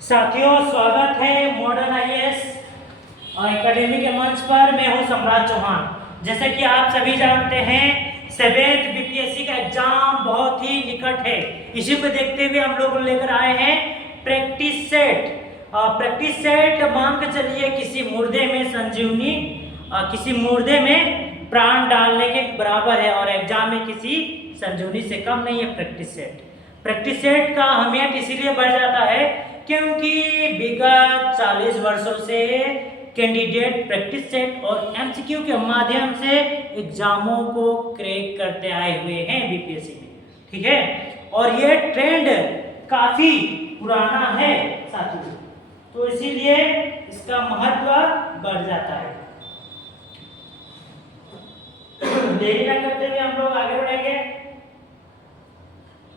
साथियों, स्वागत है मॉडर्न आईएएस एकेडमी के मंच पर। मैं हूं सम्राट चौहान। जैसे कि आप सभी जानते हैं, 7th बीपीएससी का एग्जाम बहुत ही निकट है। इसी को देखते हुए हम लोग लेकर आए हैं प्रैक्टिस सेट। प्रैक्टिस सेट मान के चलिए किसी मुर्दे में संजीवनी, किसी मुर्दे में प्राण डालने के बराबर है, और एग्जाम में किसी संजीवनी से कम नहीं है प्रैक्टिस सेट। प्रैक्टिस सेट का अहमियत इसीलिए बढ़ जाता है क्योंकि विगत 40 वर्षों से कैंडिडेट प्रैक्टिस सेट और एमसीक्यू के माध्यम से एग्जामों को क्रैक करते आए हुए हैं बीपीएससी में। ठीक है, और ये ट्रेंड काफी पुराना है साथियों, तो इसीलिए इसका महत्व बढ़ जाता है। देरी न करते हुए हम लोग आगे बढ़ेंगे।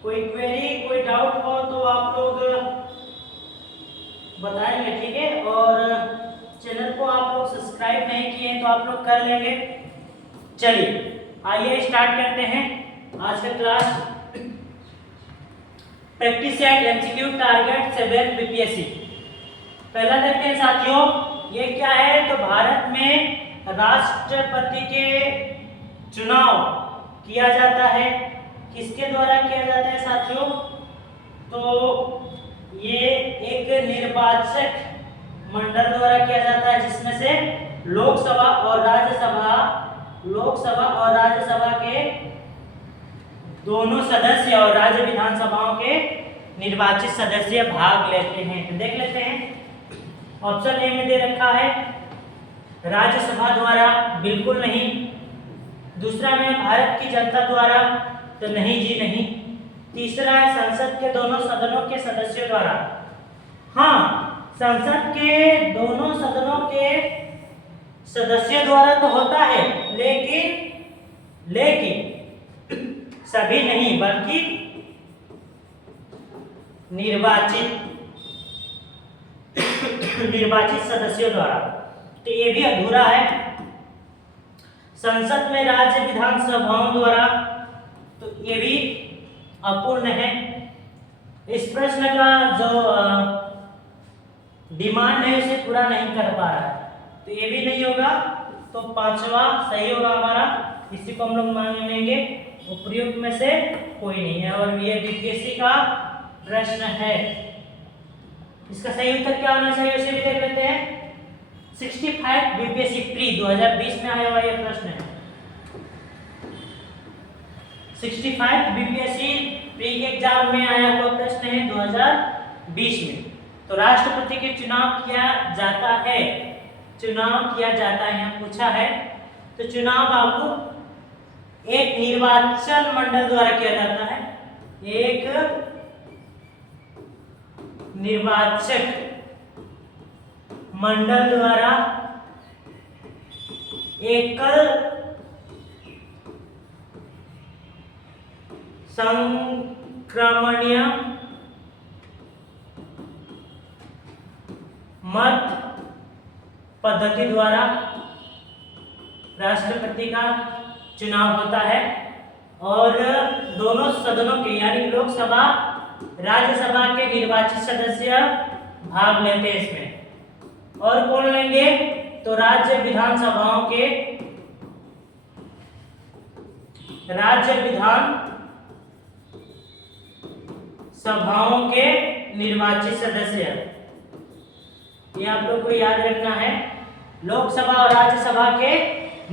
कोई क्वेरी, कोई डाउट हो तो आप लोग बताएंगे, ठीक है। और चैनल को आप लोग सब्सक्राइब नहीं किए तो आप लोग कर लेंगे। चलिए आइए स्टार्ट करते हैं आज का class. Practice set MCQ target 7 BPSC. पहला देखते हैं साथियों, ये क्या है। तो भारत में राष्ट्रपति के चुनाव किया जाता है। किसके द्वारा किया जाता है साथियों? तो ये एक निर्वाचक मंडल द्वारा किया जाता है, जिसमें से लोकसभा और राज्यसभा के दोनों सदस्य और राज्य विधानसभाओं के निर्वाचित सदस्य भाग लेते हैं। तो देख लेते हैं। ऑप्शन ए में दे रखा है राज्यसभा द्वारा, बिल्कुल नहीं। दूसरा में भारत की जनता द्वारा, तो नहीं जी नहीं। तीसरा है संसद के दोनों सदनों के सदस्यों द्वारा। हाँ, संसद के दोनोदोनों के सदस्यों द्वारा तो होता है, लेकिन सभी नहीं, बल्कि निर्वाचित सदस्यों द्वारा। तो ये भी अधूरा है। संसद में राज्य विधानसभाओं द्वारा, तो ये भी अपूर्ण है। इस प्रश्न का जो डिमांड है उसे पूरा नहीं कर पा रहा है, तो ये भी नहीं होगा। तो पांचवा सही होगा हमारा, इसी को हम लोग मान लेंगे। उपयुक्त में से कोई नहीं है, और ये बीपीएससी का प्रश्न है। इसका सही उत्तर क्या होना चाहिए उसे भी देख लेते हैं। 65 बीपीएससी प्री 2020 में आया हुआ यह प्रश्न है। 65 बीपीएससी प्री के एग्जाम में आया हुआ प्रश्न है 2020 में। तो राष्ट्रपति के चुनाव किया जाता है, यहाँ पूछा है। तो चुनाव बाबू एक निर्वाचन मंडल द्वारा किया जाता है, एक निर्वाचक मंडल द्वारा एकल संक्रमणीय मत पद्धति द्वारा राष्ट्रपति का चुनाव होता है, और दोनों सदनों के यानी लोकसभा राज्यसभा के निर्वाचित सदस्य भाग लेते हैं इसमें। और कौन लेंगे? तो राज्य विधानसभाओं के निर्वाचित सदस्य। ये आप लोग को याद रखना है। लोकसभा और राज्यसभा के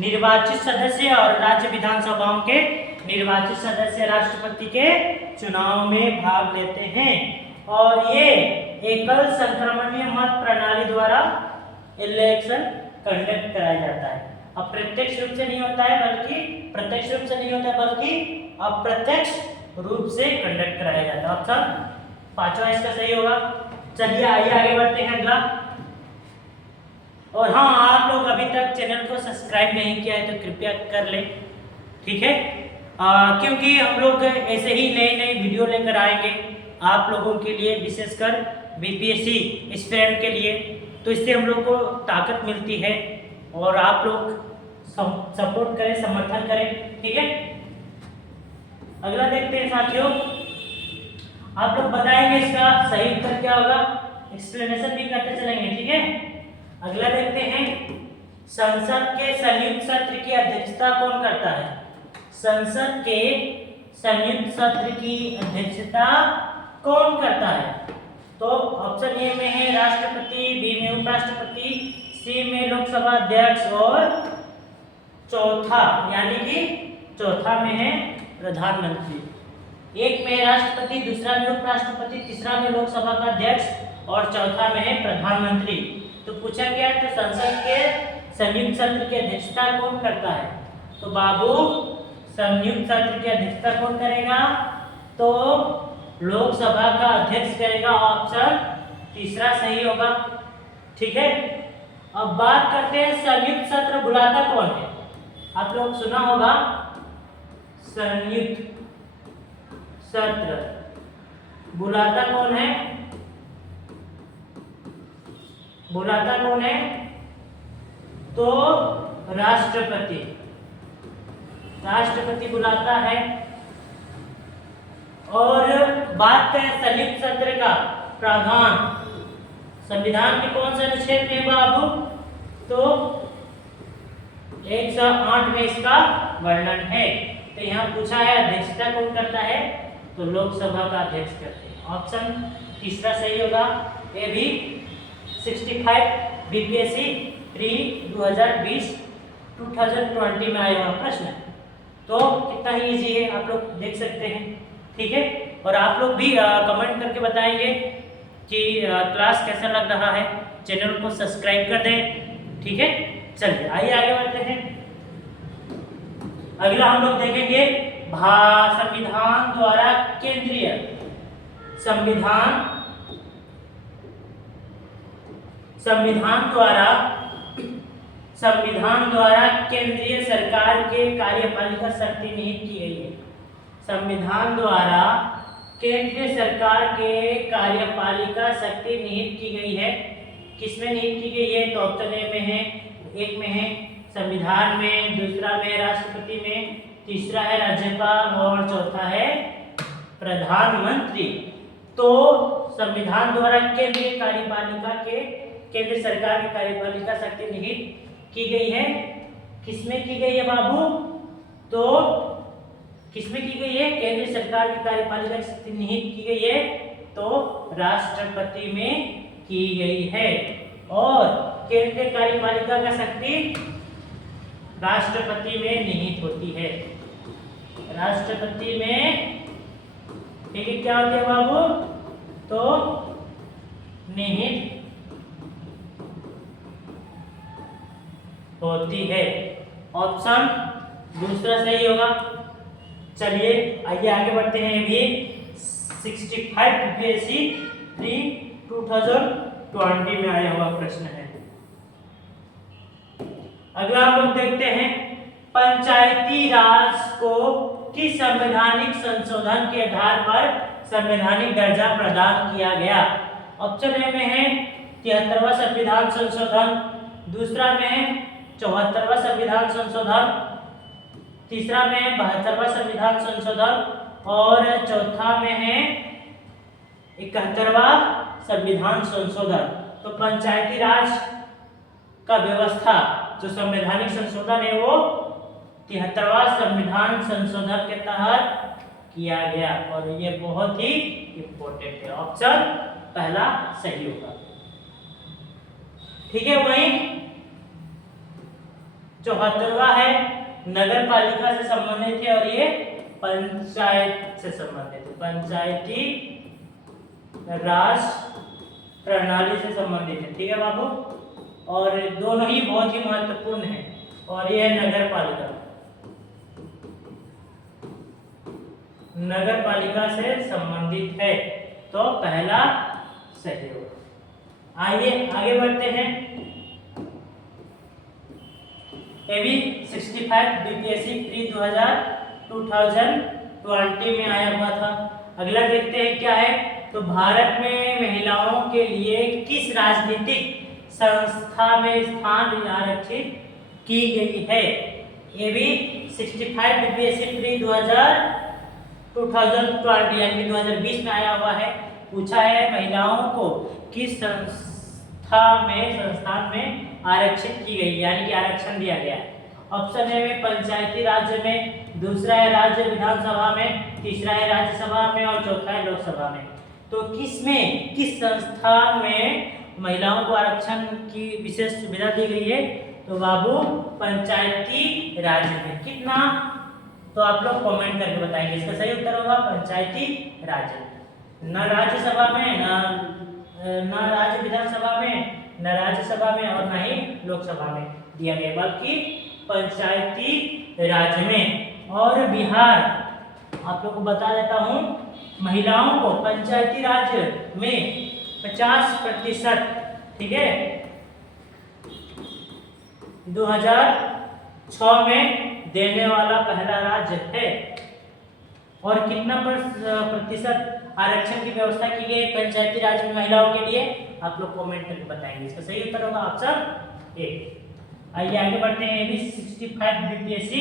निर्वाचित सदस्य और राज्य विधानसभाओं के निर्वाचित सदस्य राष्ट्रपति के चुनाव में भाग लेते हैं, और ये एकल संक्रमणीय मत प्रणाली द्वारा इलेक्शन कंडक्ट कराया जाता है। अब प्रत्यक्ष रूप से नहीं होता है, बल्कि अप्रत्यक्ष रूप से कंडक्ट कराया जाता है। ऑप्शन पांचवा इसका सही होगा। चलिए आइए आगे बढ़ते हैं अगला। और हाँ, आप लोग अभी तक चैनल को सब्सक्राइब नहीं किया है तो कृपया कर लें, ठीक है। क्योंकि हम लोग ऐसे ही नई वीडियो लेकर आएंगे आप लोगों के लिए, विशेषकर बीपीएससी एस्पिरेंट के लिए। तो इससे हम लोग को ताकत मिलती है, और आप लोग सपोर्ट करें, समर्थन करें, ठीक है। अगला देखते हैं साथियों। आप लोग बताएंगे इसका सही उत्तर क्या होगा। एक्सप्लेनेशन भी करते चलेंगे, ठीक है। अगला देखते हैं, संसद के संयुक्त सत्र की अध्यक्षता कौन करता है? संसद के संयुक्त सत्र की अध्यक्षता कौन करता है? तो ऑप्शन ए में है राष्ट्रपति, बी में उपराष्ट्रपति, सी में लोकसभा अध्यक्ष और चौथा यानी कि चौथा में है प्रधानमंत्री। एक में राष्ट्रपति, दूसरा में उपराष्ट्रपति, तीसरा में लोकसभा का अध्यक्ष और चौथा में है प्रधानमंत्री। तो पूछा गया तो संसद के संयुक्त सत्र की अध्यक्षता कौन करता है? तो बाबू संयुक्त सत्र की अध्यक्षता कौन करेगा? तो लोकसभा का अध्यक्ष करेगा। ऑप्शन तीसरा सही होगा, ठीक है। अब बात करते हैं संयुक्त सत्र बुलाता कौन है? आप लोग सुना होगा संयुक्त सत्र बुलाता कौन है? बुलाता कौन है? तो राष्ट्रपति, राष्ट्रपति बुलाता है। और बात करें संयुक्त सत्र का प्रावधान संविधान के कौन से अनुच्छेद में बाबू? तो 108 में इसका वर्णन है। तो यहाँ पूछा है अध्यक्षता कौन करता है? तो लोकसभा का अध्यक्ष करते हैं। ऑप्शन तीसरा सही होगा। ये भी 65 बीपीएससी प्री 2020 में आया हुआ प्रश्न है। तो कितना ही इजी है, आप लोग देख सकते हैं, ठीक है। और आप लोग भी कमेंट करके बताएंगे कि क्लास कैसा लग रहा है। चैनल को सब्सक्राइब कर दें, ठीक है। चलिए आइए आगे बढ़ते हैं। अगला हम लोग देखेंगे संविधान द्वारा केंद्रीय संविधान द्वारा केंद्रीय सरकार के कार्यपालिका शक्ति निहित की गई है। संविधान द्वारा केंद्रीय सरकार के कार्यपालिका शक्ति निहित की गई है। किसमें निहित की गई है? तो ऑप्शन ए में है, एक में है संविधान में, दूसरा में राष्ट्रपति में, तीसरा है राज्यपाल और चौथा है प्रधानमंत्री। तो संविधान द्वारा केंद्रीय सरकार की कार्यपालिका शक्ति निहित की गई है। किसमें की गई है बाबू? तो किसमें की गई है? केंद्रीय सरकार की कार्यपालिका शक्ति निहित की गई है तो राष्ट्रपति में की गई है। और केंद्रीय कार्यपालिका का शक्ति राष्ट्रपति में निहित होती है। राष्ट्रपति में ठीक है क्या होती है बाबू? तो निहित होती है। ऑप्शन दूसरा सही होगा। चलिए आइए आगे बढ़ते हैं। ये भी 65 बीपीएससी प्री 2020 में आया हुआ प्रश्न है। अगला हम लोग देखते हैं पंचायती राज को किस संवैधानिक संशोधन के आधार पर संवैधानिक दर्जा प्रदान किया गया? ऑप्शन ए में है 73वां संविधान संशोधन, दूसरा में है 74वां संविधान संशोधन, तीसरा में 72वां संविधान संशोधन और चौथा में है 71वां संविधान संशोधन। तो पंचायती राज का व्यवस्था जो संवैधानिक संशोधन है वो 73वां संविधान संशोधन के तहत किया गया और ये बहुत ही इम्पोर्टेंट है। ऑप्शन पहला सही होगा, ठीक है। वहीं 74वां है नगर पालिका से संबंधित है और ये पंचायत से संबंधित है, पंचायती राज प्रणाली से संबंधित है, ठीक है बाबू। और दोनों ही बहुत ही महत्वपूर्ण है और ये है नगर पालिका से संबंधित है तो पहला सही होगा। आइए आगे बढ़ते हैं। ये भी 65 बीपीएससी प्री 2020 में आया हुआ था। अगला देखते हैं क्या है। तो भारत में महिलाओं के लिए किस राजनीतिक संस्था में स्थान आरक्षित की गई है? ये भी 65 बीपीएससी प्री 2020 यानी 2020 में आया हुआ है। पूछा है महिलाओं को किस संस्थान में आरक्षित की गई, यानी कि आरक्षण दिया गया है। ऑप्शन ए में पंचायती राज्य में, दूसरा है राज्य विधानसभा में, तीसरा है राज्यसभा में और चौथा है लोकसभा में। तो किस संस्थान में महिलाओं को आरक्षण की विशेष सुविधा दी गई है? तो बाबू पंचायती राज में। कितना? तो आप लोग कमेंट करके बताएंगे। इसका सही उत्तर होगा पंचायती राज। न राज्यसभा में, न राज्य विधानसभा में, न राज्यसभा में और न ही लोकसभा में दिया गया, बल्कि पंचायती राज में। और बिहार, आप लोग को बता देता हूँ, महिलाओं को पंचायती राज में 50%, ठीक है, 2006 में देने वाला पहला राज्य है। और कितना प्रतिशत आरक्षण की व्यवस्था की गई पंचायती राज में महिलाओं के लिए? आप लोग कमेंट करके बताएंगे। इसका सही उत्तर होगा ऑप्शन ए। आइए आगे बढ़ते हैं। भी 65 बीपीएससी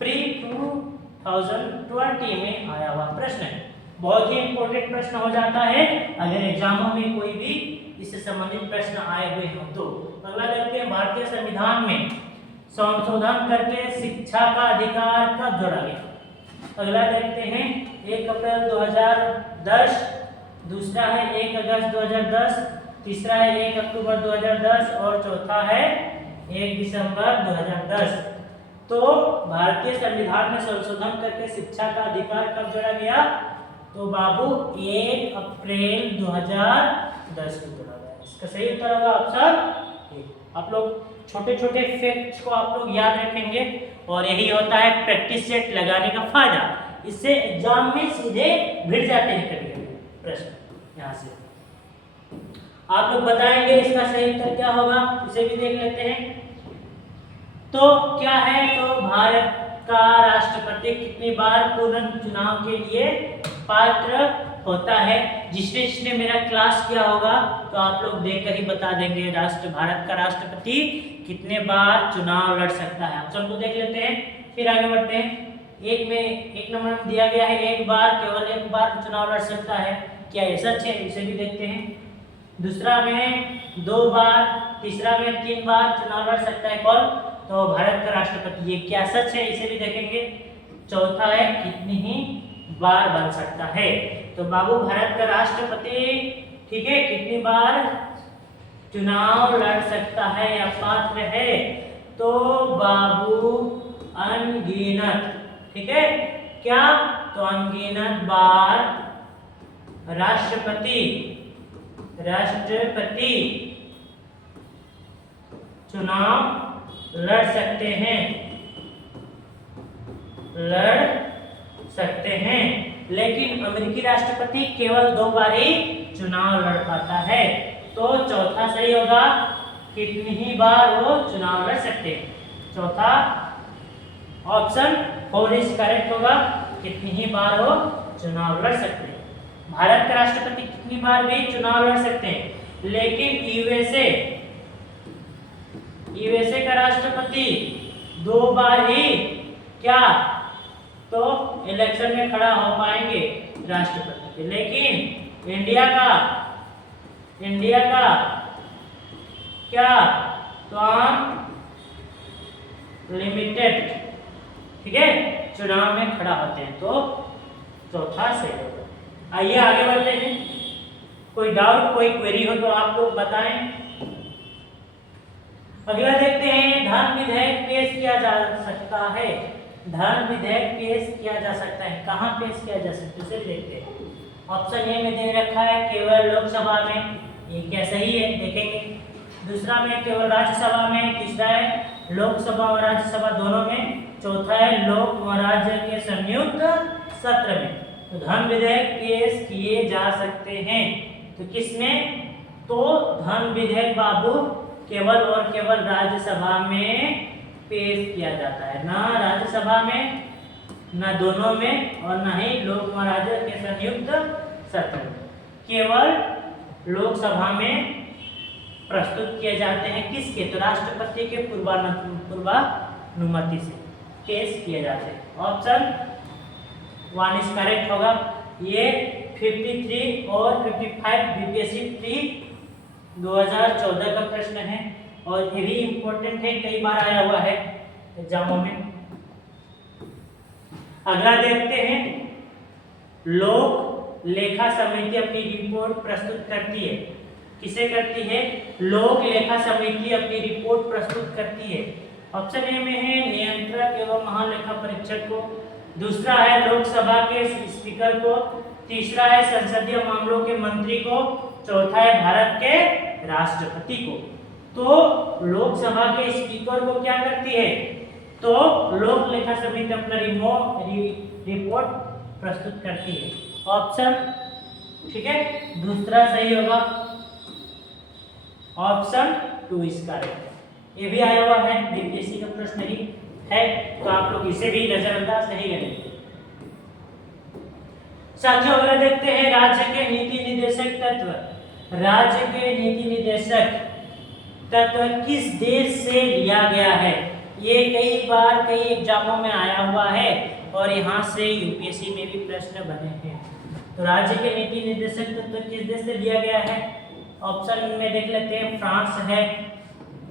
प्री 2020 में आया हुआ प्रश्न है। बहुत ही इंपॉर्टेंट प्रश्न हो जाता है अगर एग्जामों में कोई भी इससे संबंधित प्रश्न आए हुए हो तो। अगला देखते हैं, भारतीय संविधान में संशोधन करके शिक्षा का अधिकार कब जोड़ा गया? अगला देखते हैं, 1 अप्रैल 2010, दूसरा है 1 अगस्त 2010, तीसरा है 1 अक्टूबर 2010 और चौथा है 1 दिसंबर 2010। तो भारतीय संविधान में संशोधन करके शिक्षा का अधिकार कब जोड़ा गया? तो बाबू 1 अप्रैल 2010 को जोड़ा गया। इसका सही उत्तर होगा ऑप्शन ए। आप लोग छोटे छोटे फैक्ट्स को आप लोग याद रखेंगे और यही होता है प्रैक्टिस सेट लगाने का फायदा। इससे एग्जाम में सीधे भिड़ जाते हैं कभी कभी प्रश्न। यहाँ से आप लोग बताएंगे इसका सही उत्तर क्या होगा, इसे भी देख लेते हैं। तो क्या है, तो भारत का राष्ट्रपति कितनी बार पुनर्चुनाव के लिए पात्र होता है? जिसने मेरा क्लास किया होगा तो आप लोग देखकर ही बता देंगे भारत का राष्ट्रपति कितने बार चुनाव लड़ सकता है। ऑप्शन को देख लेते हैं, फिर आगे बढ़ते हैं। एक नंबर में दिया गया है 1 बार, केवल 1 बार चुनाव लड़ सकता है। क्या ये सच है? इसे भी देखते हैं। दूसरा में 2 बार, तीसरा में 3 बार चुनाव लड़ सकता है कौन? तो भारत का राष्ट्रपति। ये क्या सच है? इसे भी देखेंगे। चौथा है कितनी ही बार बन सकता है? तो बाबू भारत का राष्ट्रपति, ठीक है, कितनी बार चुनाव लड़ सकता है या पात्र है? तो बाबू अनगिनत, ठीक है, क्या? तो अनगिनत बार राष्ट्रपति चुनाव लड़ सकते हैं। लेकिन अमेरिकी राष्ट्रपति केवल 2 बार ही चुनाव लड़ पाता है। तो चौथा सही होगा, कितनी ही बार वो चुनाव लड़ सकते हैं। चौथा ऑप्शन 4 इज करेक्ट होगा, कितनी ही बार वो चुनाव लड़ सकते हैं। भारत का राष्ट्रपति कितनी बार भी चुनाव लड़ सकते हैं, लेकिन यूएसए का राष्ट्रपति 2 बार ही क्या, तो इलेक्शन में खड़ा हो पाएंगे राष्ट्रपति। लेकिन इंडिया का क्या, तो अनलिमिटेड, ठीक है, चुनाव में खड़ा होते हैं। तो चौथा सही होगा। आइए आगे बढ़ते हैं। कोई डाउट, कोई क्वेरी हो तो आप लोग बताएं। अगला देखते हैं, धन विधेयक पेश किया जा सकता है। धन विधेयक पेश किया जा सकता है, कहाँ पेश किया जा सकता है उसे देखते हैं। ऑप्शन ए में दे रखा है केवल लोकसभा में, ये क्या सही है देखेंगे। दूसरा में केवल राज्यसभा में, तीसरा है लोकसभा और राज्यसभा दोनों में, चौथा है लोक व राज्य के संयुक्त सत्र में। तो धन विधेयक पेश किए जा सकते हैं। तो किसमें? तो धन विधेयक बाबू केवल और केवल राज्यसभा में पेश किया जाता है, ना राज्यसभा में, ना दोनों में और ना ही लोक व राज्य के संयुक्त सत्र में। केवल लोकसभा में प्रस्तुत किए जाते हैं। किसके? तो राष्ट्रपति के पूर्वानुमति से पेश किए जाते हैं। ऑप्शन 1 इज करेक्ट होगा। ये 53 और 55 बीपीएससी प्री 2014 का प्रश्न है और ये भी इम्पोर्टेंट है, कई बार आया हुआ है एग्जामों में। अगला देखते हैं, लोक लेखा समिति अपनी रिपोर्ट प्रस्तुत करती है। किसे करती है? लोक लेखा समिति अपनी रिपोर्ट प्रस्तुत करती है। ऑप्शन ए में है नियंत्रक एवं महालेखा परीक्षक को, दूसरा है लोकसभा के स्पीकर को, तीसरा है संसदीय मामलों के मंत्री को, चौथा है भारत के राष्ट्रपति को। तो लोकसभा के स्पीकर को क्या करती है? तो लोक लेखा समिति अपना रिपोर्ट प्रस्तुत करती है। ऑप्शन ठीक है, दूसरा सही होगा, ऑप्शन 2 इसका है। ये भी आया हुआ है, बीपीएससी का प्रश्न ही है, तो आप लोग इसे भी नजरअंदाज नहीं करेंगे। साथियों अगला देखते हैं, राज्य के नीति निर्देशक तत्व। राज्य के नीति निर्देशक तत्व किस देश से लिया गया है? ये कई बार कई एग्जामों में आया हुआ है और यहाँ से यूपीएससी में भी प्रश्न बने हैं। तो राज्य के नीति निर्देशक तत्व किस देश से लिया गया है? ऑप्शन में देख लेते हैं, फ्रांस है,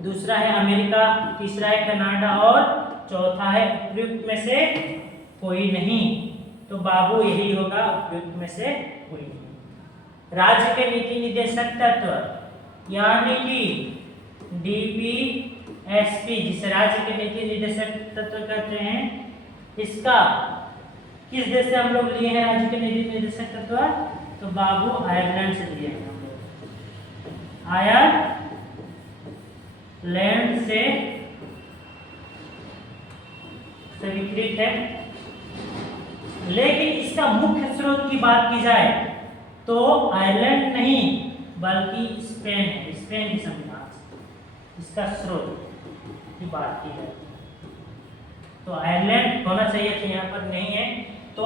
दूसरा है अमेरिका, तीसरा है कनाडा और चौथा है उपयुक्त में से कोई नहीं। तो बाबू यही होगा, उपयुक्त में से कोई नहीं। राज्य के नीति निर्देशक तत्व यानी कि डीपीएसपी जिसे राज्य के नीति निर्देशक तत्व कहते हैं, इसका किस देश से हम लोग लिए हैं राज्य के नीति निर्देशक तत्व? तो बाबू आयरलैंड से लिए हैं हम लोग। आयरलैंड से स्वीकृत है। लेकिन इसका मुख्य स्रोत की बात की जाए तो आयरलैंड नहीं बल्कि स्पेन है, स्पेन की संविधान इसका स्रोत की बात की जाए तो आयरलैंड होना चाहिए था, यहाँ पर नहीं है, तो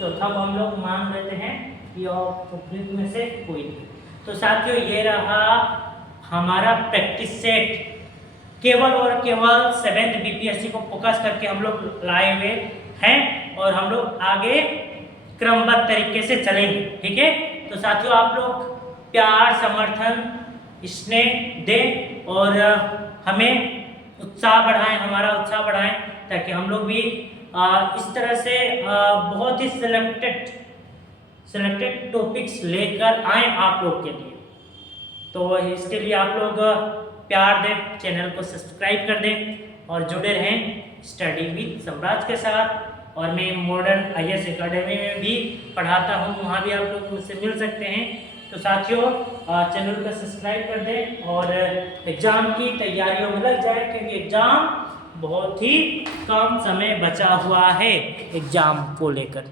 चौथा को हम लोग मान लेते हैं कि उपयुक्त में से कोई नहीं। तो साथियों ये रहा हमारा प्रैक्टिस सेट, केवल और केवल 7th बीपीएससी को फोकस करके हम लोग लाए हुए हैं और हम लोग आगे क्रमबद्ध तरीके से चलेंगे। ठीक है, तो साथियों आप लोग प्यार समर्थन स्नेह दें और हमें उत्साह बढ़ाएं, हमारा उत्साह बढ़ाएं, ताकि हम लोग भी इस तरह से बहुत ही सिलेक्टेड टॉपिक्स लेकर आए आप लोग के लिए। तो इसके लिए आप लोग प्यार दें, चैनल को सब्सक्राइब कर दें और जुड़े रहें स्टडी विद सम्राट के साथ। और मैं मॉडर्न आईएएस एकेडमी में भी पढ़ाता हूँ, वहाँ भी आप लोग मुझसे मिल सकते हैं। तो साथियों चैनल को सब्सक्राइब कर दें और एग्ज़ाम की तैयारियों में लग जाए, क्योंकि एग्ज़ाम बहुत ही कम समय बचा हुआ है एग्ज़ाम को लेकर।